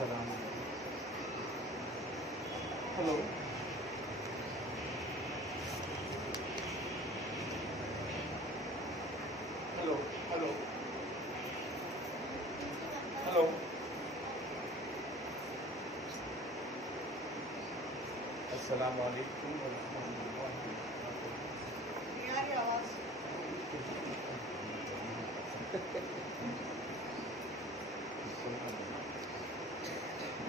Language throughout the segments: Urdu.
ہلو ہلو ہلو ہلو السلام علیکم ورحمۃ اللہ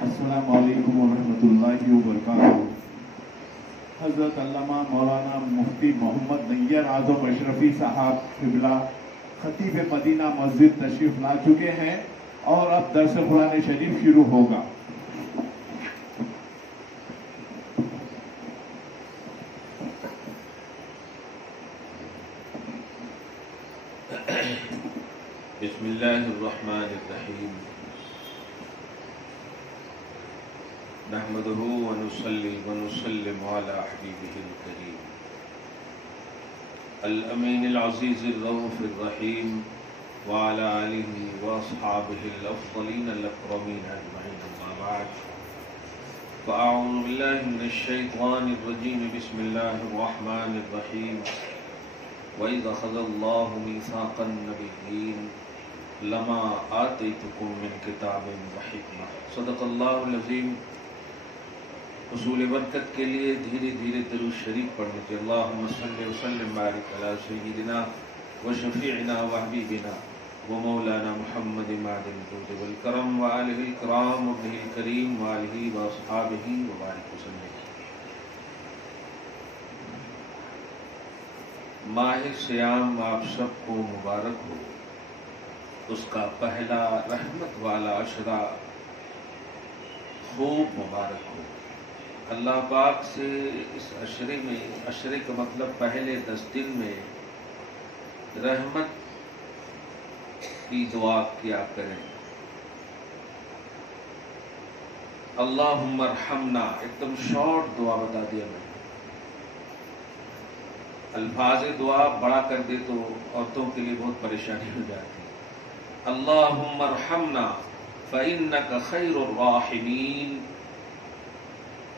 السلام علیکم ورحمۃ اللہ وبرکاتہ۔ حضرت علامہ مولانا مفتی محمد نیر اعظم اشرفی صاحب قبلہ خطیب مدینہ مسجد تشریف لا چکے ہیں اور اب درس قرآن شریف شروع ہوگا۔ بسم اللہ الرحمن الرحیم نحمده ونصلي ونسلم على حبيبه الكريم الأمين العزيز الرؤوف الرحيم وعلى آله وأصحابه الأفضلين الأكرمين أجمعين، أما بعد فأعوذ بالله من الشيطان الرجيم بسم الله الرحمن الرحيم وإذ أخذ الله ميثاق النبيين لما آتيتكم من كتاب وحكمة صدق الله العظيم۔ حصول برکت کے لیے دھیرے دھیرے درود شریف پڑھنے کے اللہم صلی وسلم بارک علی سیدنا و شفیعنا و حبیبنا و مولانا محمد معدن الجود والکرم و آلہ الکرام و ابنہ الکریم و آلہ و اصحابہ و بارک وسلم۔ ماہ سیام آپ سب کو مبارک ہو، اس کا پہلا رحمت والا عشرہ خوب مبارک ہو۔ اللہ پاک سے اس عشرے میں، عشرے کا مطلب پہلے 10 دن میں رحمت کی دعا کیا کریں۔ اللہم ارحمنا، ایک دم شارٹ دعا بتا دیا میں، الفاظ دعا بڑا کر دے تو عورتوں کے لیے بہت پریشانی ہو جاتی ہے۔ اللہم ارحمنا فإنک خیر الراحمین،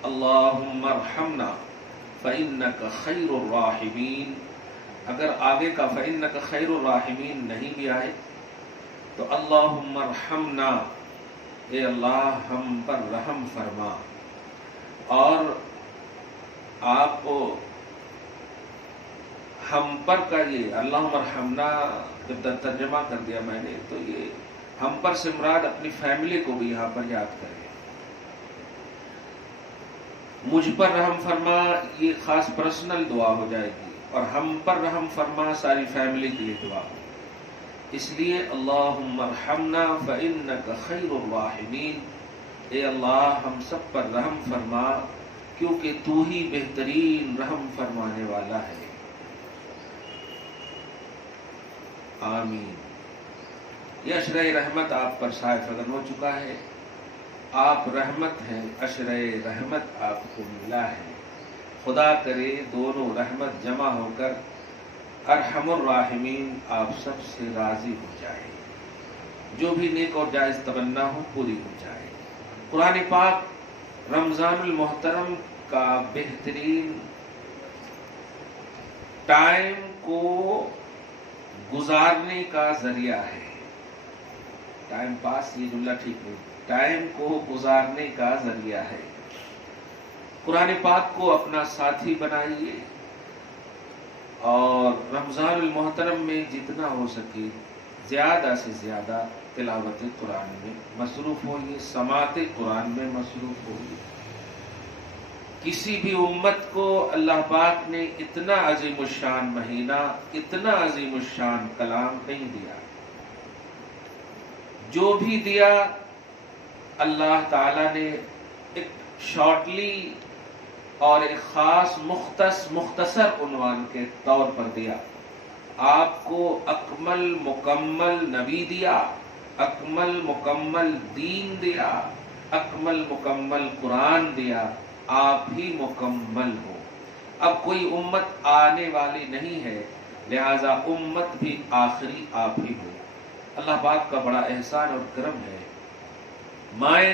اللہم ارحمنا فإنک خیر الراحمین۔ اگر آگے کا فإنک خیر الراحمین نہیں بھی آئے تو اللہم ارحمنا، اے اللہ ہم پر رحم فرما۔ اور آپ کو ہم پر کا یہ اللہم ارحمنا جب ترجمہ کر دیا میں نے تو یہ ہم پر سے مراد اپنی فیملی کو بھی یہاں پر یاد کریں۔ مجھ پر رحم فرما یہ خاص پرسنل دعا ہو جائے گی، اور ہم پر رحم فرما ساری فیملی کے لیے دعا ہو۔ اس لیے اللہم ارحمنا فإنک خیر الراحمین، اے اللہ ہم سب پر رحم فرما کیونکہ تو ہی بہترین رحم فرمانے والا ہے۔ آمین۔ یہ عشرہ رحمت آپ پر سایہ فغن ہو چکا ہے، آپ رحمت ہیں، عشرہ رحمت آپ کو ملا ہے۔ خدا کرے دونوں رحمت جمع ہو کر ارحم الراحمین آپ سب سے راضی ہو جائے، جو بھی نیک اور جائز تمنا ہو پوری ہو جائے۔ قرآن پاک رمضان المحترم کا بہترین ٹائم کو گزارنے کا ذریعہ ہے۔ ٹائم پاس یہ جملہ ٹھیک نہیں، ٹائم کو گزارنے کا ذریعہ ہے۔ قرآن پاک کو اپنا ساتھی بنائیے اور رمضان المحترم میں جتنا ہو سکے زیادہ سے زیادہ تلاوت قرآن میں مصروف ہوئیے، سماعت قرآن میں مصروف ہوئیے۔ کسی بھی امت کو اللہ پاک نے اتنا عظیم الشان مہینہ، اتنا عظیم الشان کلام نہیں دیا۔ جو بھی دیا اللہ تعالیٰ نے ایک شارٹلی اور ایک خاص مختصر عنوان کے طور پر دیا۔ آپ کو اکمل مکمل نبی دیا، اکمل مکمل دین دیا، اکمل مکمل قرآن دیا، آپ ہی مکمل ہو۔ اب کوئی امت آنے والی نہیں ہے، لہذا امت بھی آخری آپ ہی ہو۔ اللہ پاک کا بڑا احسان اور کرم ہے۔ مائیں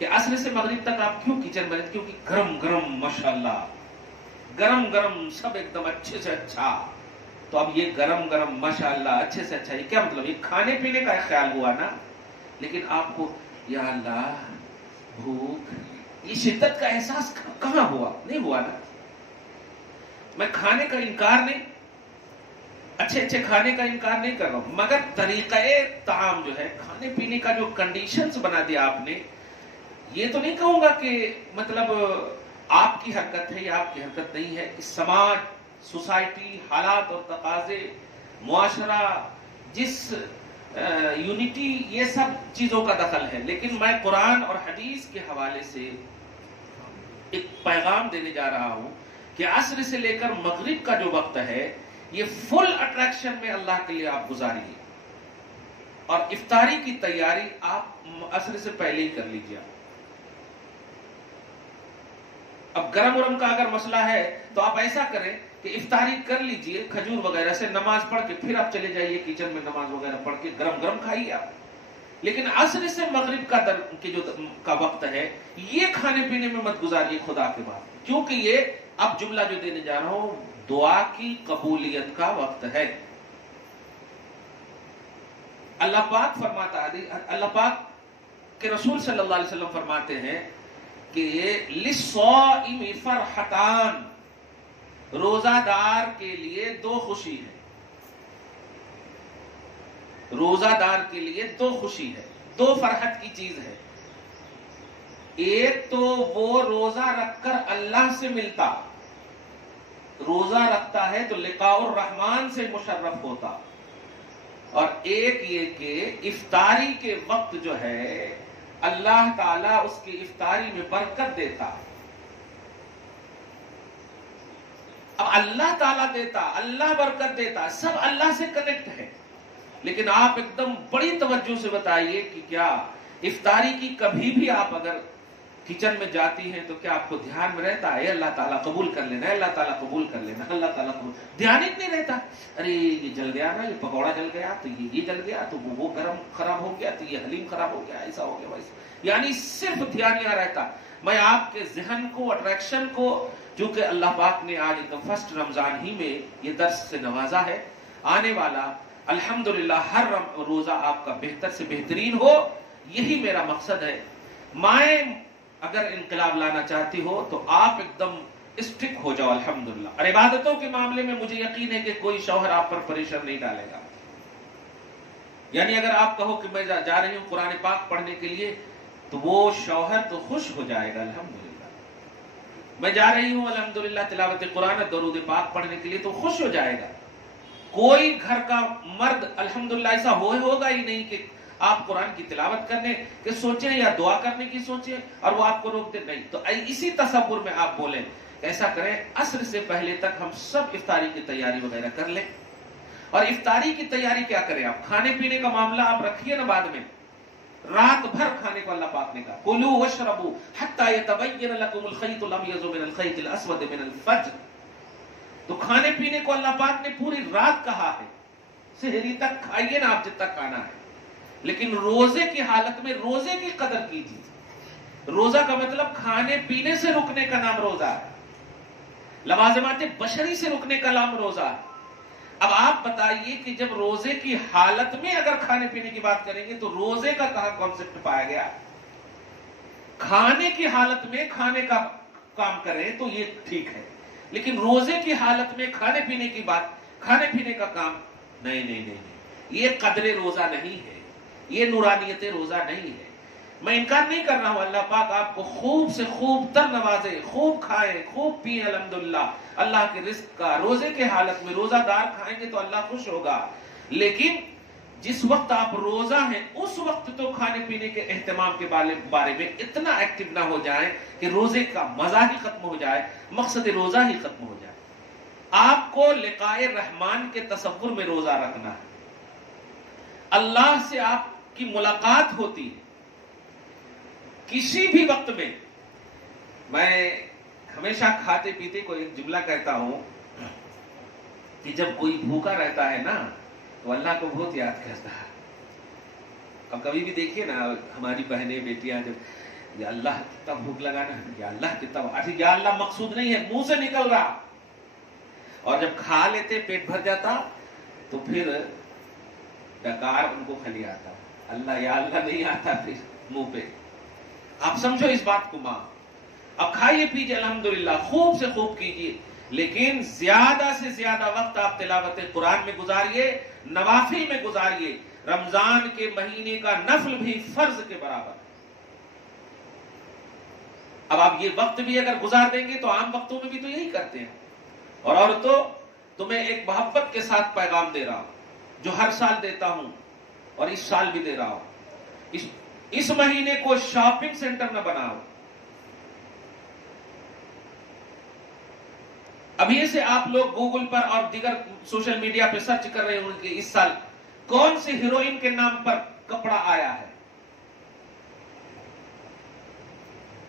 کہ عصر سے مغرب تک آپ کیوں کچن میں رہتے؟ کیونکہ گرم گرم ماشاءاللہ گرم گرم سب ایک دم اچھے سے اچھا. تو اب یہ گرم گرم ماشاءاللہ اچھے سے اچھا، یہ کیا مطلب؟ یہ کھانے پینے کا خیال ہوا نا. لیکن آپ کو یا اللہ بھوک، یہ شدت کا احساس کہاں ہوا؟ نہیں ہوا نا. میں کھانے کا انکار نہیں، اچھے اچھے کھانے کا انکار نہیں کر رہا ہوں، مگر طریقہ طعام جو ہے، کھانے پینے کا جو کنڈیشنز بنا دیا آپ نے، یہ تو نہیں کہوں گا کہ مطلب آپ کی حرکت ہے یا آپ کی حرکت نہیں ہے. سماج، سوسائٹی، حالات اور تقاضے، معاشرہ، جس یونٹی، یہ سب چیزوں کا دخل ہے. لیکن میں قرآن اور حدیث کے حوالے سے ایک پیغام دینے جا رہا ہوں کہ عصر سے لے کر مغرب کا جو وقت ہے، یہ فل اٹریکشن میں اللہ کے لیے آپ گزاریے، اور افطاری کی تیاری آپ عصر سے پہلے ہی کر لیجیے. اب گرم گرم کا اگر مسئلہ ہے تو آپ ایسا کریں کہ افطاری کر لیجئے کھجور وغیرہ سے، نماز پڑھ کے پھر آپ چلے جائیے کچن میں، نماز وغیرہ پڑھ کے گرم گرم کھائیے آپ. لیکن عصر سے مغرب کا وقت ہے، یہ کھانے پینے میں مت گزاریے خدا کے بعد، کیونکہ یہ اب جملہ جو دینے جا رہا ہوں دعا کی قبولیت کا وقت ہے. اللہ پاک فرماتا ہے، اللہ پاک کے رسول صلی اللہ علیہ وسلم فرماتے ہیں کہ للصائم فرحتان، روزہ دار کے لیے دو خوشی ہے. روزہ دار کے لیے دو خوشی ہے، دو فرحت کی چیز ہے. ایک تو وہ روزہ رکھ کر اللہ سے ملتا، روزہ رکھتا ہے تو لقاء الرحمن سے مشرف ہوتا، اور ایک یہ کہ افطاری کے وقت جو ہے اللہ تعالیٰ اس کی افطاری میں برکت دیتا. اب اللہ تعالیٰ دیتا، اللہ برکت دیتا، سب اللہ سے کنیکٹ ہے. لیکن آپ ایک دم بڑی توجہ سے بتائیے کہ کیا افطاری کی کبھی بھی آپ اگر کچن میں جاتی ہیں تو کیا آپ کو دھیان میں رہتا ہے اللہ تعالیٰ قبول کر لینا، اللہ تعالیٰ قبول کر لینا، اللہ تعالیٰ قبول، دھیان ہی نہیں رہتا. ارے یہ جل گیا نا، یہ پکوڑا جل گیا تو یہ جل گیا تو وہ گرم خراب ہو گیا تو یہ حلیم خراب ہو گیا، ایسا ہو گیا ویسا، یعنی صرف دھیان یہاں رہتا. میں آپ کے ذہن کو، اٹریکشن کو، جو کہ اللہ پاک نے آج ایک دم فرسٹ رمضان ہی میں یہ درس سے نوازا ہے، آنے والا الحمدللہ ہر روزہ آپ کا بہتر سے بہترین ہو، یہی میرا مقصد ہے. مائیں اگر انقلاب لانا چاہتی ہو تو آپ ایک دم اسٹک ہو جاؤ الحمدللہ. اور عبادتوں کے معاملے میں مجھے یقین ہے کہ کوئی شوہر آپ پر پریشر نہیں ڈالے گا. یعنی اگر آپ کہو کہ میں جا رہی ہوں قرآن پاک پڑھنے کے لیے تو وہ شوہر تو خوش ہو جائے گا الحمدللہ. میں جا رہی ہوں الحمدللہ تلاوت قرآن درود پاک پڑھنے کے لیے تو خوش ہو جائے گا. کوئی گھر کا مرد الحمدللہ ایسا ہوگا ہی نہیں کہ آپ قرآن کی تلاوت کرنے کے سوچیں یا دعا کرنے کی سوچیں اور وہ آپ کو روک دے، نہیں. تو اسی تصور میں آپ بولیں، ایسا کریں عصر سے پہلے تک ہم سب افطاری کی تیاری وغیرہ کر لیں. اور افطاری کی تیاری کیا کریں آپ؟ کھانے پینے کا معاملہ آپ رکھیے نا بعد میں، رات بھر کھانے کو اللہ پاک نے کہا کلوا واشربوا حتى يتبين لكم الخيط الابيض من الخيط الاسود من الفجر. تو کھانے پینے کو اللہ پاک نے پوری رات کہا ہے، سحری تک کھائیے نا آپ جتنا کھانا ہے. لیکن روزے کی حالت میں روزے کی قدر کیجیے. روزہ کا مطلب کھانے پینے سے رکنے کا نام روزہ ہے، لوازمات بشری سے رکنے کا نام روزہ ہے. اب آپ بتائیے کہ جب روزے کی حالت میں اگر کھانے پینے کی بات کریں گے تو روزے کا کہاں کانسیپٹ پایا گیا؟ کھانے کی حالت میں کھانے کا کام کریں تو یہ ٹھیک ہے، لیکن روزے کی حالت میں کھانے پینے کی بات، کھانے پینے کا کام نہیں. یہ قدر روزہ نہیں ہے، یہ نورانیت روزہ نہیں ہے. میں انکار نہیں کر رہا ہوں، اللہ پاک آپ کو خوب سے خوب تر نوازے، خوب کھائیں، خوب پیئیں الحمدللہ. اللہ کے رزق کا روزے کے حالت میں روزہ دار کھائیں گے تو اللہ خوش ہوگا. لیکن جس وقت آپ روزہ ہیں اس وقت تو کھانے پینے کے اہتمام کے بارے میں اتنا ایکٹیو نہ ہو جائیں کہ روزے کا مزہ ہی ختم ہو جائے، مقصد روزہ ہی ختم ہو جائے. آپ کو لقاء رحمان کے تصور میں روزہ رکھنا ہے. اللہ سے آپ کی ملاقات ہوتی ہے کسی بھی وقت میں. میں ہمیشہ کھاتے پیتے کو ایک جملہ کہتا ہوں کہ جب کوئی بھوکا رہتا ہے نا تو اللہ کو بہت یاد کرتا ہے. اب کبھی بھی دیکھیے نا ہماری بہنیں بیٹیاں جب یا اللہ کتنا بھوک لگانا ہے، یا اللہ کتنا، اچھا یا اللہ مقصود نہیں ہے، منہ سے نکل رہا، اور جب کھا لیتے پیٹ بھر جاتا تو پھر ڈکار ان کو کھلی آتا، اللہ یا اللہ نہیں آتا پھر منہ پہ. آپ سمجھو اس بات کو ماں. اب کھائیے پیجیے الحمدللہ، خوب سے خوب کیجیے، لیکن زیادہ سے زیادہ وقت آپ تلاوت قرآن میں گزاریے، نوافل میں گزاریے. رمضان کے مہینے کا نفل بھی فرض کے برابر. اب آپ یہ وقت بھی اگر گزار دیں گے تو عام وقتوں میں بھی تو یہی کرتے ہیں. اور عورتوں، تمہیں ایک محبت کے ساتھ پیغام دے رہا ہوں جو ہر سال دیتا ہوں اور اس سال بھی دے رہا ہوں. اس مہینے کو شاپنگ سینٹر نہ بناؤ. ابھی سے آپ لوگ گوگل پر اور دیگر سوشل میڈیا پہ سرچ کر رہے ہوں کہ اس سال کون سی ہیروئن کے نام پر کپڑا آیا ہے.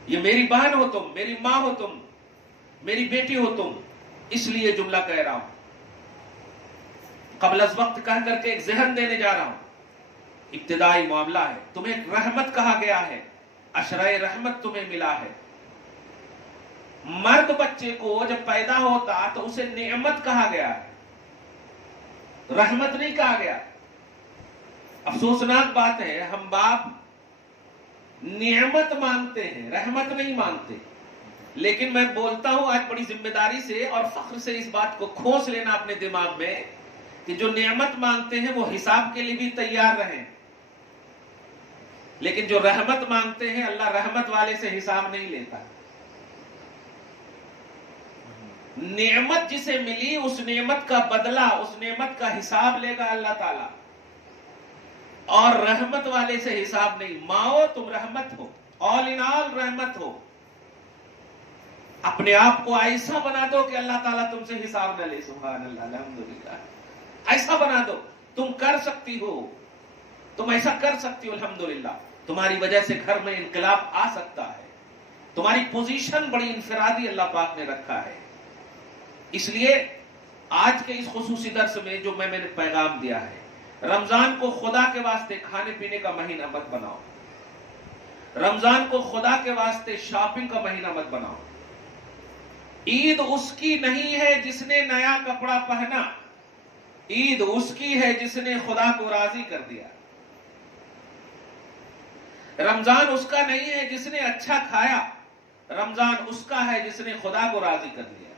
یہ میری بہن ہو تم، میری ماں ہو تم، میری بیٹی ہو تم، اس لیے جملہ کہہ رہا ہوں. قبل از وقت کہہ کر کے ایک ذہن دینے جا رہا ہوں. ابتدائی معاملہ ہے، تمہیں رحمت کہا گیا ہے، عشرۂ رحمت تمہیں ملا ہے. مرد بچے کو جب پیدا ہوتا تو اسے نعمت کہا گیا ہے، رحمت نہیں کہا گیا. افسوسناک بات ہے، ہم باپ نعمت مانگتے ہیں، رحمت نہیں مانگتے. لیکن میں بولتا ہوں آج بڑی ذمہ داری سے اور فخر سے اس بات کو کھوس لینا اپنے دماغ میں کہ جو نعمت مانگتے ہیں وہ حساب کے لیے بھی تیار رہیں، لیکن جو رحمت مانگتے ہیں اللہ رحمت والے سے حساب نہیں لیتا. نعمت جسے ملی اس نعمت کا بدلہ، اس نعمت کا حساب لے گا اللہ تعالی، اور رحمت والے سے حساب نہیں. ماؤ تم رحمت ہو، آل ان آل رحمت ہو. اپنے آپ کو ایسا بنا دو کہ اللہ تعالیٰ تم سے حساب نہ لے. سبحان اللہ، الحمدللہ. ایسا بنا دو، تم کر سکتی ہو، تم ایسا کر سکتی ہو. الحمدللہ تمہاری وجہ سے گھر میں انقلاب آ سکتا ہے. تمہاری پوزیشن بڑی انفرادی اللہ پاک نے رکھا ہے. اس لیے آج کے اس خصوصی درس میں جو میں نے پیغام دیا ہے، رمضان کو خدا کے واسطے کھانے پینے کا مہینہ مت بناؤ. رمضان کو خدا کے واسطے شاپنگ کا مہینہ مت بناؤ. عید اس کی نہیں ہے جس نے نیا کپڑا پہنا، عید اس کی ہے جس نے خدا کو راضی کر دیا. رمضان اس کا نہیں ہے جس نے اچھا کھایا، رمضان اس کا ہے جس نے خدا کو راضی کر دیا.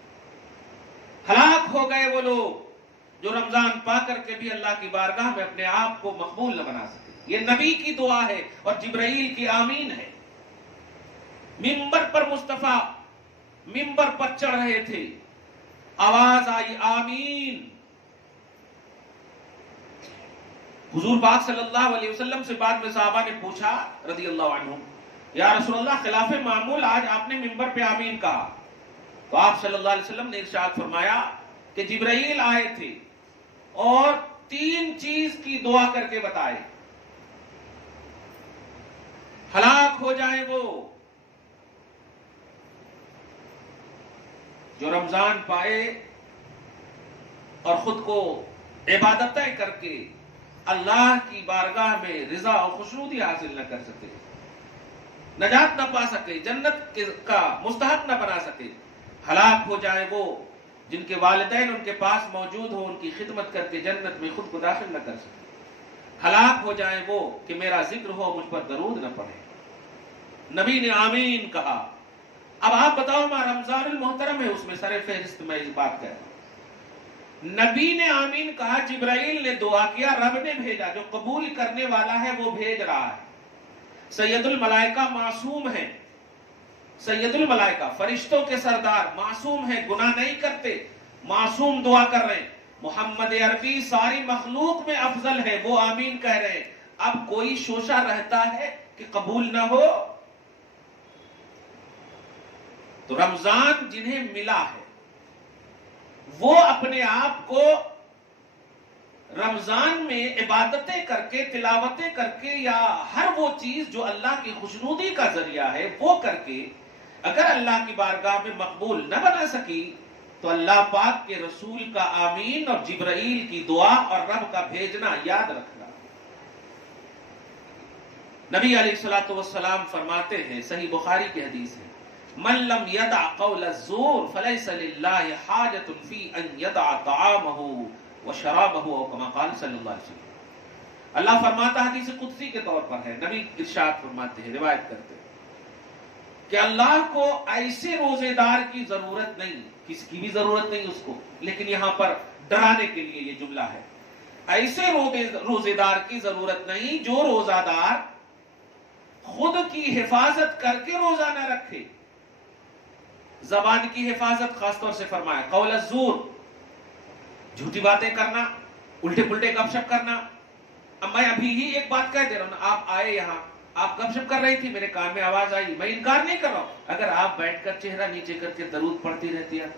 ہلاک ہو گئے وہ لوگ جو رمضان پا کر کے بھی اللہ کی بارگاہ میں اپنے آپ کو مقبول نہ بنا سکے. یہ نبی کی دعا ہے اور جبرائیل کی آمین ہے. منبر پر مصطفیٰ منبر پر چڑھ رہے تھے، آواز آئی آمین. حضور پاک صلی اللہ علیہ وسلم سے بعد میں صحابہ نے پوچھا رضی اللہ عنہ، یا رسول اللہ خلاف معمول آج آپ نے منبر پہ آمین کہا. تو آپ صلی اللہ علیہ وسلم نے ارشاد فرمایا کہ جبرائیل آئے تھے اور 3 چیز کی دعا کر کے بتائے، ہلاک ہو جائیں وہ جو رمضان پائے اور خود کو عبادتیں کر کے اللہ کی بارگاہ میں رضا اور خوشنودی حاصل نہ کر سکے، نجات نہ پا سکے، جنت کا مستحق نہ بنا سکے. ہلاک ہو جائے وہ جن کے والدین ان کے پاس موجود ہوں، ان کی خدمت کر کے جنت میں خود کو داخل نہ کر سکے. ہلاک ہو جائے وہ کہ میرا ذکر ہو مجھ پر درود نہ پڑے. نبی نے آمین کہا. اب آپ بتاؤ، ماہ رمضان المحترم ہے، اس میں سر فہرست میں اس بات کہہ رہا ہوں. نبی نے آمین کہا، جبرائیل نے دعا کیا، رب نے بھیجا، جو قبول کرنے والا ہے وہ بھیج رہا ہے. سید الملائکہ معصوم ہے، سید الملائکہ فرشتوں کے سردار معصوم ہیں، گناہ نہیں کرتے، معصوم دعا کر رہے ہیں. محمد عربی ساری مخلوق میں افضل ہے، وہ آمین کہہ رہے ہیں. اب کوئی شوشہ رہتا ہے کہ قبول نہ ہو؟ تو رمضان جنہیں ملا ہے وہ اپنے آپ کو رمضان میں عبادتیں کر کے، تلاوتیں کر کے، یا ہر وہ چیز جو اللہ کی خوشنودی کا ذریعہ ہے وہ کر کے اگر اللہ کی بارگاہ میں مقبول نہ بنا سکی تو اللہ پاک کے رسول کا آمین اور جبرائیل کی دعا اور رب کا بھیجنا یاد رکھنا. نبی علیہ الصلوۃ والسلام فرماتے ہیں، صحیح بخاری کی حدیث ہے، من لم يدع قول الزور فليس لله حاجة في ان يدع طعامه وشرابه او كما قال صلی اللہ علیہ وسلم۔ اللہ فرماتا حدیث قدسی کے طور پر ہے، نبی ارشاد فرماتے ہیں، روایت کرتے ہیں کہ اللہ کو ایسے روزے دار کی ضرورت نہیں، کسی کی بھی ضرورت نہیں اس کو، لیکن یہاں پر ڈرانے کے لیے یہ جملہ ہے، ایسے روزے دار کی ضرورت نہیں جو روزہ دار خود کی حفاظت کر کے روزہ نہ رکھے۔ زبان کی حفاظت خاص طور سے فرمایا، قول الزور، جھوٹی باتیں کرنا، الٹے پلٹے گپ شپ کرنا۔ اب میں ابھی ہی ایک بات کہہ دے رہا ہوں، آپ آئے یہاں، آپ گپ شپ کر رہی تھی، میرے کان میں آواز آئی، میں انکار نہیں کر رہا ہوں، اگر آپ بیٹھ کر چہرہ نیچے کر کے درود پڑھتی رہتی آپ،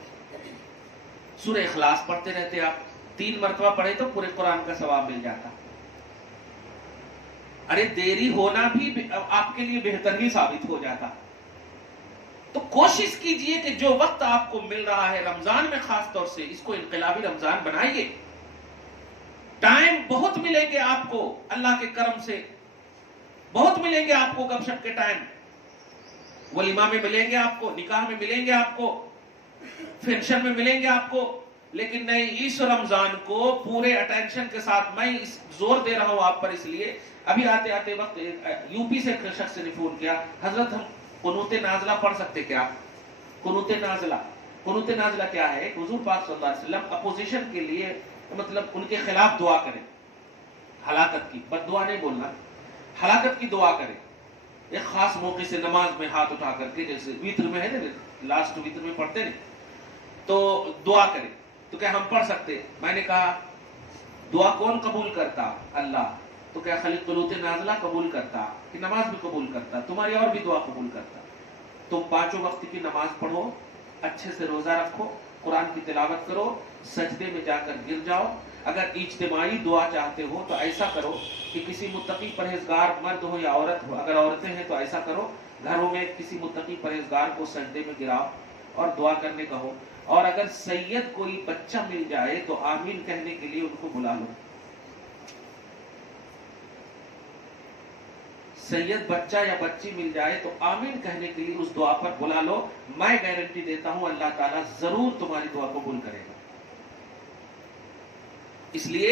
سورہ اخلاص پڑھتے رہتے آپ، 3 مرتبہ پڑھے تو پورے قرآن کا ثواب مل جاتا۔ ارے دیری ہونا بھی آپ کے لیے بہتر ہی ثابت ہو جاتا۔ تو کوشش کیجئے کہ جو وقت آپ کو مل رہا ہے رمضان میں خاص طور سے، اس کو انقلابی رمضان بنائیے۔ ٹائم بہت ملیں گے آپ کو، اللہ کے کرم سے بہت ملیں گے آپ کو، گپ شپ کے ٹائم ولیمہ میں ملیں گے آپ کو، نکاح میں ملیں گے آپ کو، فنکشن میں ملیں گے آپ کو، لیکن نہیں، اس رمضان کو پورے اٹینشن کے ساتھ، میں زور دے رہا ہوں آپ پر اس لیے، ابھی آتے آتے وقت یو پی سے ایک شخص نے فون کیا، حضرت ہم قنوت نازلہ پڑھ سکتے کیا؟ قنوت نازلہ کیا ہے؟ حضور پاک صلی اللہ علیہ وسلم اپوزیشن کے لیے، مطلب ان کے خلاف دعا کریں، ہلاکت کی، بد دعا نہیں بولنا، ہلاکت کی دعا کریں، ایک خاص موقع سے نماز میں ہاتھ اٹھا کر کے، جیسے ویتر میں ہے نا، لاسٹ ویتر میں پڑھتے نا، تو دعا کریں۔ تو کیا ہم پڑھ سکتے؟ میں نے کہا دعا کون قبول کرتا؟ اللہ۔ تو کیا خالی قنوت نازلہ قبول کرتا کہ نماز بھی قبول کرتا؟ تمہاری اور بھی دعا قبول کرتا۔ تم 5 وقت کی نماز پڑھو، اچھے سے روزہ رکھو، قرآن کی تلاوت کرو، سجدے میں جا کر گر جاؤ۔ اگر اجتماعی دعا چاہتے ہو تو ایسا کرو کہ کسی متقی پرہیزگار مرد ہو یا عورت ہو، اگر عورتیں ہیں تو ایسا کرو، گھروں میں کسی متقی پرہیزگار کو سجدے میں گراؤ اور دعا کرنے کہو، اور اگر سید کوئی بچہ مل جائے تو آمین کہنے کے لیے ان کو بلا لو۔ سید بچہ یا بچی مل جائے تو آمین کہنے کے لیے اس دعا پر بلا لو، میں گارنٹی دیتا ہوں اللہ تعالیٰ ضرور تمہاری دعا قبول کرے گا۔ اس لیے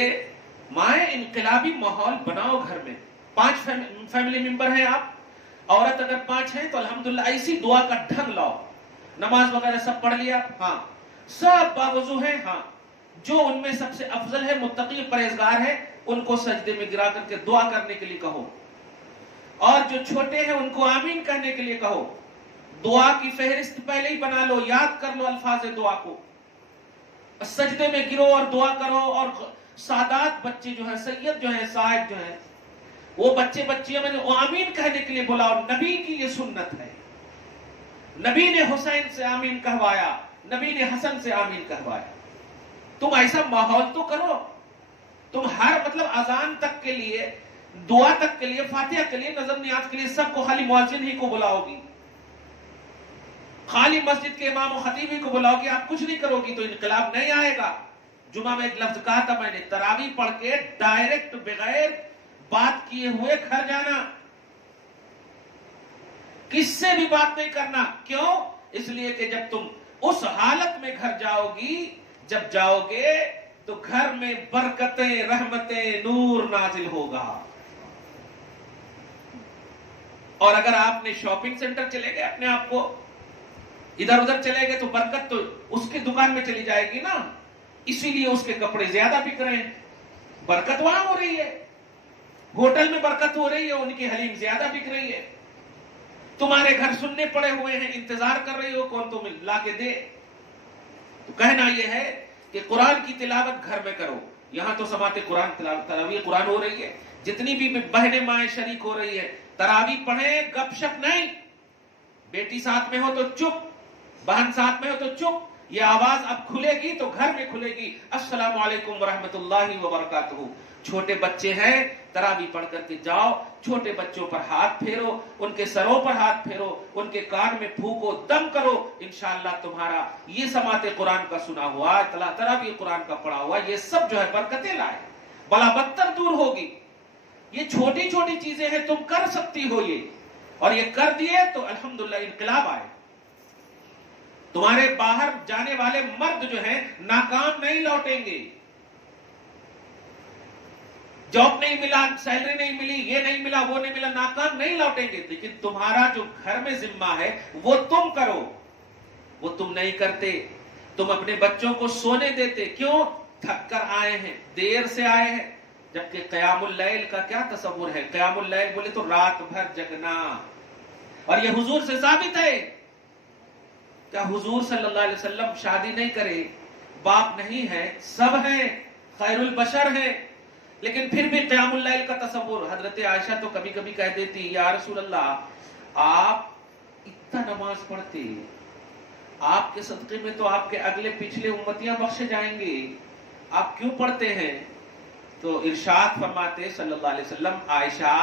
مائیں انقلابی ماحول بناؤ گھر میں۔ 5 فیملی ممبر ہیں آپ، عورت اگر 5 ہیں تو الحمدللہ ایسی دعا کا ڈھنگ لاؤ۔ نماز وغیرہ سب پڑھ لیا؟ ہاں۔ سب باوضو ہیں؟ ہاں۔ جو ان میں سب سے افضل ہے، متقی پرہیزگار ہے، ان کو سجدے میں گرا کر کے دعا کرنے کے لیے کہو، اور جو چھوٹے ہیں ان کو آمین کہنے کے لیے کہو۔ دعا کی فہرست پہلے ہی بنا لو، یاد کر لو الفاظ دعا کو، سجدے میں گرو اور دعا کرو۔ اور سادات بچے جو ہیں، سید جو ہیں، صاحب جو ہیں، وہ بچے بچیاں میں نے آمین کہنے کے لیے بلاؤ۔ نبی کی یہ سنت ہے، نبی نے حسین سے آمین کہوایا، نبی نے حسن سے آمین کہوایا۔ تم ایسا ماحول تو کرو، تم ہر مطلب اذان تک کے لیے، دعا تک کے لیے، فاتحہ کے لیے، نظر نیاز کے لیے سب کو خالی مؤذن ہی کو بلاؤ گی، خالی مسجد کے امام و خطیب ہی کو بلاؤ گی، آپ کچھ نہیں کرو گی تو انقلاب نہیں آئے گا۔ جمعہ میں ایک لفظ کہا تھا میں نے، تراویح پڑھ کے ڈائریکٹ بغیر بات کیے ہوئے گھر جانا، کس سے بھی بات نہیں کرنا۔ کیوں؟ اس لیے کہ جب تم اس حالت میں گھر جاؤ گی، جب جاؤ گے تو گھر میں برکتیں، رحمتیں، نور نازل ہوگا۔ اور اگر آپ نے شاپنگ سینٹر چلے گئے، اپنے آپ کو ادھر ادھر چلے گئے، تو برکت تو اس کی دکان میں چلی جائے گی نا، اسی لیے اس کے کپڑے زیادہ بک رہے ہیں، برکت وہاں ہو رہی ہے۔ ہوٹل میں برکت ہو رہی ہے، ان کی حلیم زیادہ بک رہی ہے۔ تمہارے گھر سننے پڑے ہوئے ہیں، انتظار کر رہی ہو کون تمہیں لا کے دے۔ تو کہنا یہ ہے کہ قرآن کی تلاوت گھر میں کرو۔ یہاں تو سماعت قرآن، تراویح قرآن ہو رہی ہے، جتنی بھی بہنیں مائیں شریک ہو رہی ہے، تراویح پڑھیں، گپ شپ نہیں۔ بیٹی ساتھ میں ہو تو چپ، بہن ساتھ میں ہو تو چپ۔ یہ آواز اب کھلے گی تو گھر میں کھلے گی، السلام علیکم ورحمۃ اللہ وبرکاتہ۔ چھوٹے بچے ہیں، تراویح پڑھ کر کے جاؤ، چھوٹے بچوں پر ہاتھ پھیرو، ان کے سروں پر ہاتھ پھیرو، ان کے کان میں پھونکو، دم کرو، انشاءاللہ تمہارا یہ سماعت قرآن کا سنا ہوا، تراویح قرآن کا پڑھا ہوا، یہ سب جو ہے برکتیں لائے، بلا بدتر دور ہوگی۔ یہ چھوٹی چھوٹی چیزیں ہیں، تم کر سکتی ہو یہ، اور یہ کر دیے تو الحمدللہ انقلاب آئے. تمہارے باہر جانے والے مرد جو ہیں ناکام نہیں لوٹیں گے. جاب نہیں ملا، سیلری نہیں ملی، یہ نہیں ملا، وہ نہیں ملا، ناکام نہیں لوٹیں گے. لیکن تمہارا جو گھر میں ذمہ ہے وہ تم کرو، وہ تم نہیں کرتے. تم اپنے بچوں کو سونے دیتے، کیوں؟ تھک کر آئے ہیں، دیر سے آئے ہیں. جبکہ قیام اللیل کا کیا تصور ہے؟ قیام اللیل بولے تو رات بھر جگنا. اور یہ حضور سے ثابت ہے. کیا حضور صلی اللہ علیہ وسلم شادی نہیں کرے، باپ نہیں ہے، سب ہیں، خیر البشر ہیں، لیکن پھر بھی قیام اللیل کا تصور؟ حضرت عائشہ تو کبھی کبھی کہہ دیتی، یا رسول اللہ آپ اتنا نماز پڑھتے، آپ کے صدقے میں تو آپ کے اگلے پچھلے امتیاں بخشے جائیں گے، آپ کیوں پڑھتے ہیں؟ تو ارشاد فرماتے صلی اللہ علیہ وسلم، عائشہ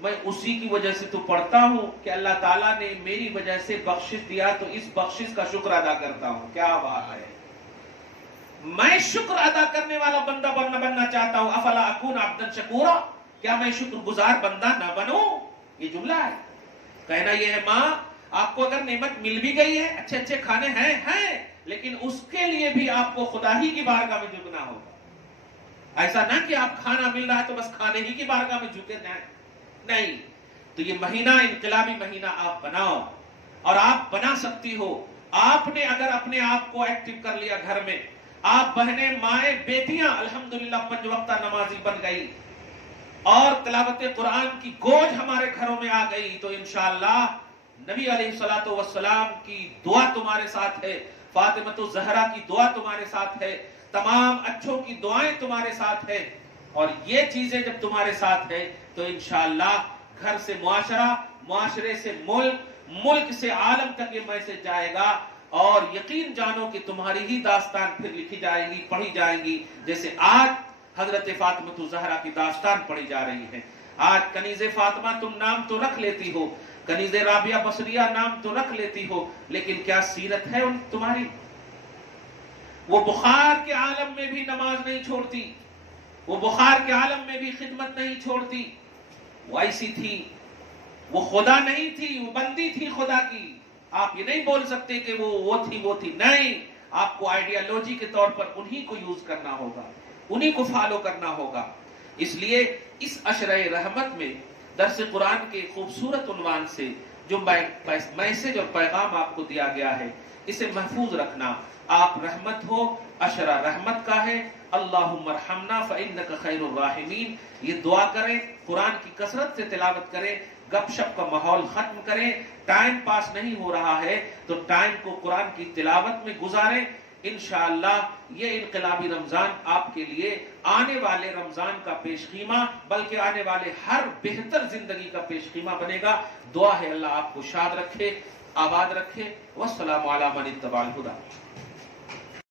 میں اسی کی وجہ سے تو پڑھتا ہوں کہ اللہ تعالیٰ نے میری وجہ سے بخشش دیا، تو اس بخشش کا شکر ادا کرتا ہوں. کیا بات ہے! میں شکر ادا کرنے والا بندہ بننا چاہتا ہوں. افلا اکون عبدا شکورا، کیا میں شکر گزار بندہ نہ بنوں؟ یہ جملہ ہے. کہنا یہ ہے، ماں آپ کو اگر نعمت مل بھی گئی ہے، اچھے اچھے کھانے ہیں، لیکن اس کے لیے بھی آپ کو خدا ہی کی بارگاہ میں جھکنا ہوگا. ایسا نہ کہ آپ کھانا مل رہا ہے تو بس کھانے ہی کی بارگاہ میں جھکے جائیں، نہیں. تو یہ مہینہ انقلابی مہینہ آپ بناؤ، اور آپ بنا سکتی ہو. آپ نے اگر اپنے آپ کو ایکٹیو کر لیا گھر میں، آپ بہنیں، مائیں، بیٹیاں الحمدللہ 5 وقتہ نمازی بن گئی، اور تلاوت قرآن کی گوج ہمارے گھروں میں آ گئی، تو انشاءاللہ نبی علیہ الصلوۃ والسلام کی دعا تمہارے ساتھ ہے، فاطمۃ الزہرا کی دعا تمہارے ساتھ ہے، تمام اچھوں کی دعائیں تمہارے ساتھ ہے. اور یہ چیزیں جب تمہارے ساتھ ہے تو انشاءاللہ گھر سے معاشرہ، معاشرے سے ملک، ملک سے عالم تک یہ میسج جائے گا. اور یقین جانو کہ تمہاری ہی داستان پھر لکھی جائے گی، پڑھی جائے گی، جیسے آج حضرت فاطمہ الزہرا کی داستان پڑھی جا رہی ہے. آج کنیز فاطمہ تم نام تو رکھ لیتی ہو، کنیز رابعہ بصریہ نام تو رکھ لیتی ہو، لیکن کیا سیرت ہے ان تمہاری؟ وہ بخار کے عالم میں بھی نماز نہیں چھوڑتی، وہ بخار کے عالم میں بھی خدمت نہیں چھوڑتی. وہ ایسی تھی، وہ خدا نہیں تھی، وہ بندی تھی خدا کی. آپ یہ نہیں بول سکتے کہ وہ تھی، نہیں. آپ کو آئیڈیالوجی کے طور پر انہی کو یوز کرنا ہوگا، انہی کو فالو کرنا ہوگا. اس لیے اس عشرہ رحمت میں درس قرآن کے خوبصورت عنوان سے جو میسج اور پیغام آپ کو دیا گیا ہے، اسے محفوظ رکھنا. آپ رحمت ہو، عشرہ رحمت کا ہے. اللہم ارحمنا فإنک خیر الراحمین. یہ دعا کریں، قرآن کی کثرت سے تلاوت کریں، گپ شپ کا ماحول ختم کریں. ٹائم پاس نہیں ہو رہا ہے تو ٹائم کو قرآن کی تلاوت میں گزاریں. انشاءاللہ یہ انقلابی رمضان آپ کے لیے آنے والے رمضان کا پیش خیمہ، بلکہ آنے والے ہر بہتر زندگی کا پیش خیمہ بنے گا. دعا ہے اللہ آپ کو شاد رکھے، آباد رکھے. والسلام علی من اتبع الہدی.